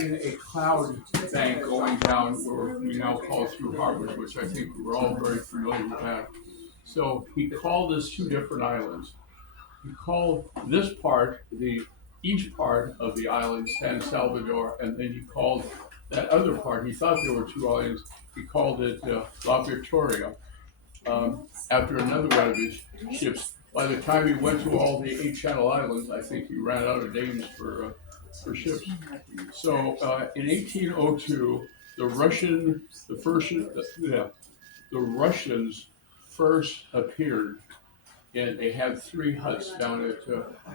In a cloud bank going down where we now call through harbors, which I think we're all very familiar with that. So he called us two different islands. He called this part the east part of the island San Salvador, and then he called that other part. He thought there were two islands. He called it La Victoria after another one of his ships. By the time he went to all the 8 Channel Islands, I think he ran out of names for ships. So in 1802, the Russian, the first, yeah, the Russians first appeared, and they had 3 huts down at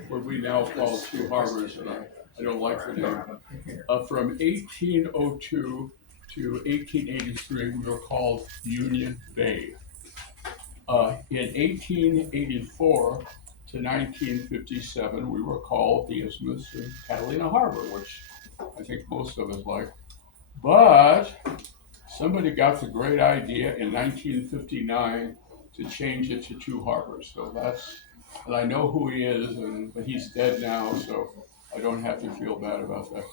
what we now call Two Harbors, and I don't like the name. From 1802 to 1883, we were called Union Bay. In 1884 to 1957, we were called the Isthmus of Catalina Harbor, which I think most of us like. But somebody got the great idea in 1959 to change it to Two Harbors. So and I know who he is, but he's dead now, so I don't have to feel bad about that.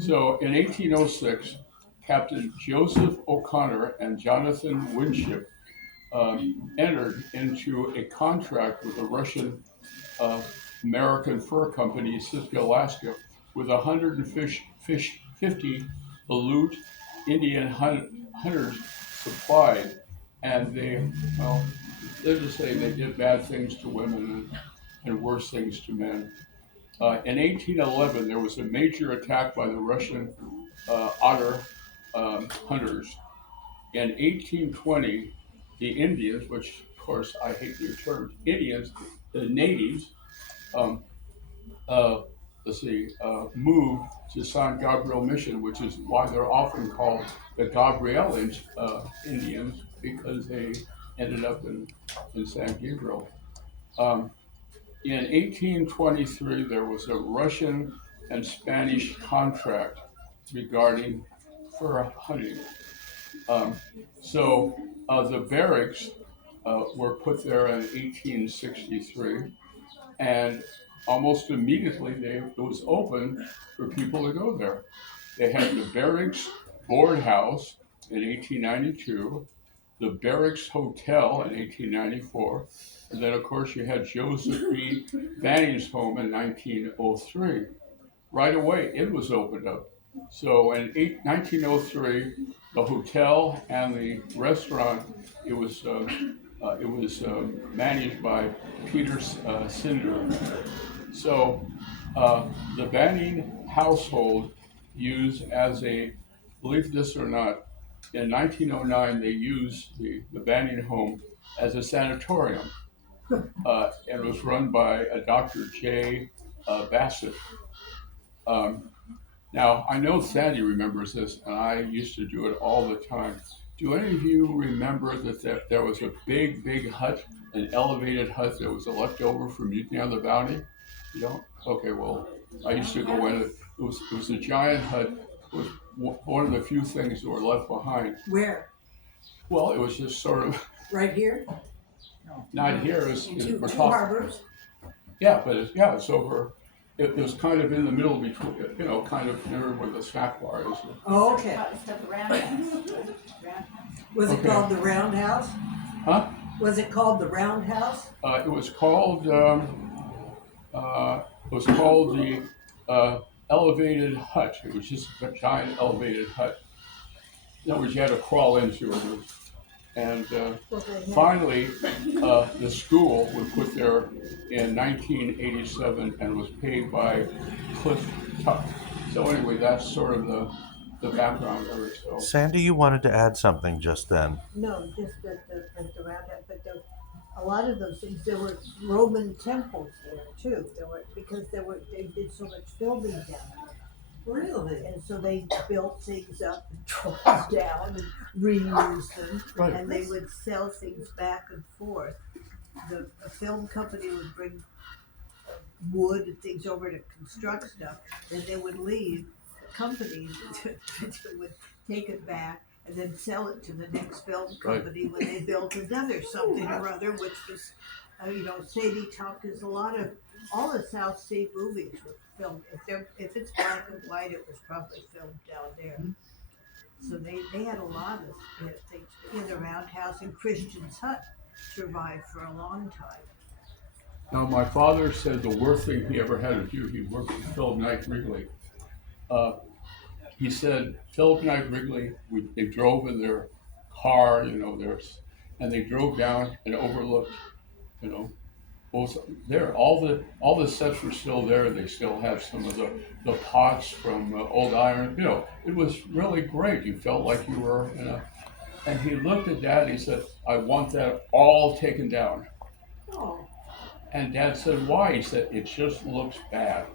So in 1806, Captain Joseph O'Connor and Jonathan Winship entered into a contract with the Russian American fur company, Sitka, Alaska, with 150 Aleut Indian hunters supplied. And they're just saying they did bad things to women and worse things to men. In 1811, there was a major attack by the Russian otter hunters. In 1820, the Indians, which of course I hate your term, Indians, the natives, um, moved to San Gabriel Mission, which is why they're often called the Gabrielans Indians, because they ended up in San Gabriel. Um, in 1823, there was a Russian and Spanish contract regarding fur hunting. Um, the barracks were put there in 1863, and almost immediately it was open for people to go there. They had the Barracks Board House in 1892, the Barracks Hotel in 1894, and then of course you had Joseph B. Banning's home in 1903. Right away it was opened up. So in 1903, the hotel and the restaurant, managed by Peter Cinder. So the Banning household used believe this or not, in 1909 they used the Banning home as a sanatorium, and it was run by a Dr. J. Bassett. Um, Now, I know Sandy remembers this, and I used to do it all the time. Do any of you remember that there was a big, big hut, an elevated hut that was left over from Mutiny on the Bounty? You don't? Okay, well, I used to go in it. It was a giant hut. It was one of the few things that were left behind. Where? Well, it was just sort of Right here? not here. Two harbors? Yeah, but it's over. It was kind of in the middle between, kind of near where the snack bar is. Oh, okay. Was it Okay. called the Roundhouse? Huh? Was it called the Roundhouse? It was called the elevated hut. It was just a giant elevated hut. In other words, you had to crawl into it. And finally, the school was put there in 1987 and was paid by Cliff Tuck. So anyway, that's sort of the background of it. So. Sandy, you wanted to add something just then. No, just at the Roundhouse, but a lot of those things, there were Roman temples there too. They did so much building down there. Really? And so they built things up and tore them down and reused them, Right. and they would sell things back and forth. The film company would bring wood and things over to construct stuff, then they would leave. The company would take it back and then sell it to the next film company when they built another something or other, which was, Sadie Tuck is a lot of all the South Sea movies were filmed. If it's black and white, it was probably filmed down there. So they had a lot of things in the Roundhouse, and Christian's Hut survived for a long time. Now, my father said the worst thing he ever had to do, he worked with Philip Knight Wrigley. He said, Philip Knight Wrigley, they drove in their car, and they drove down and overlooked, both there. All the sets were still there. They still have some of the pots from old iron. It was really great. You felt like you were and he looked at Dad and he said, I want that all taken down. Oh. And Dad said, why? He said, it just looks bad.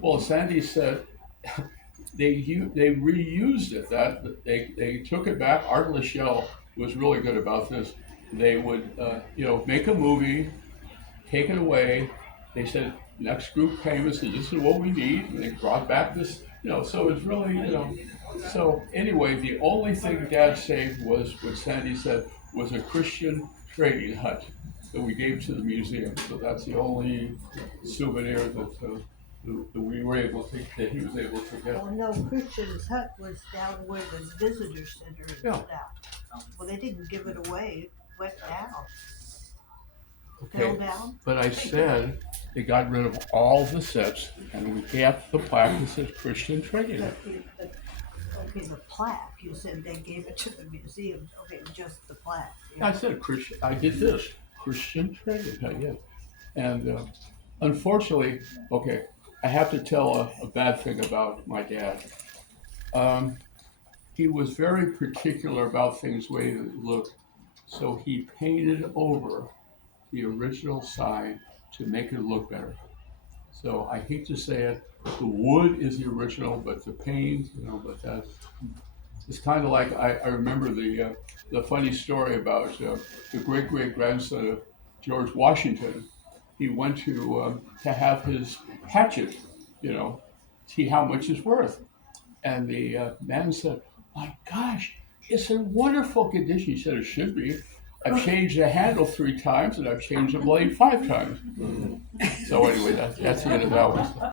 Well, Sandy said, they reused it. They took it back. Art Lachelle was really good about this. They would, make a movie, take it away. They said, next group came and said, this is what we need. And they brought back this, so it's really, So anyway, the only thing Dad saved was what Sandy said was a Christian trading hut that we gave to the museum. So that's the only souvenir that we were able to, that he was able to get. Oh no, Christian's Hut was down where the visitor center is Yeah. now. Well, they didn't give it away. It went down. Okay, Fell down. but I said they got rid of all the sets and we kept the plaque that says Christian Trading Hut. Okay, the plaque. You said they gave it to the museum. Okay, just the plaque. I said Christian. I did this Christian Trading Hut, yes. And unfortunately, okay, I have to tell a bad thing about my dad. He was very particular about things the way they looked, so he painted over the original sign to make it look better. So I hate to say it, the wood is the original, but the paint, it's kind of like I remember the funny story about the great grandson of George Washington. He went to have his hatchet, see how much it's worth, and the man said, "My gosh, it's in wonderful condition." He said, "It should be. I've changed the handle 3 times, and I've changed the blade 5 times." So anyway, that's the end of that one.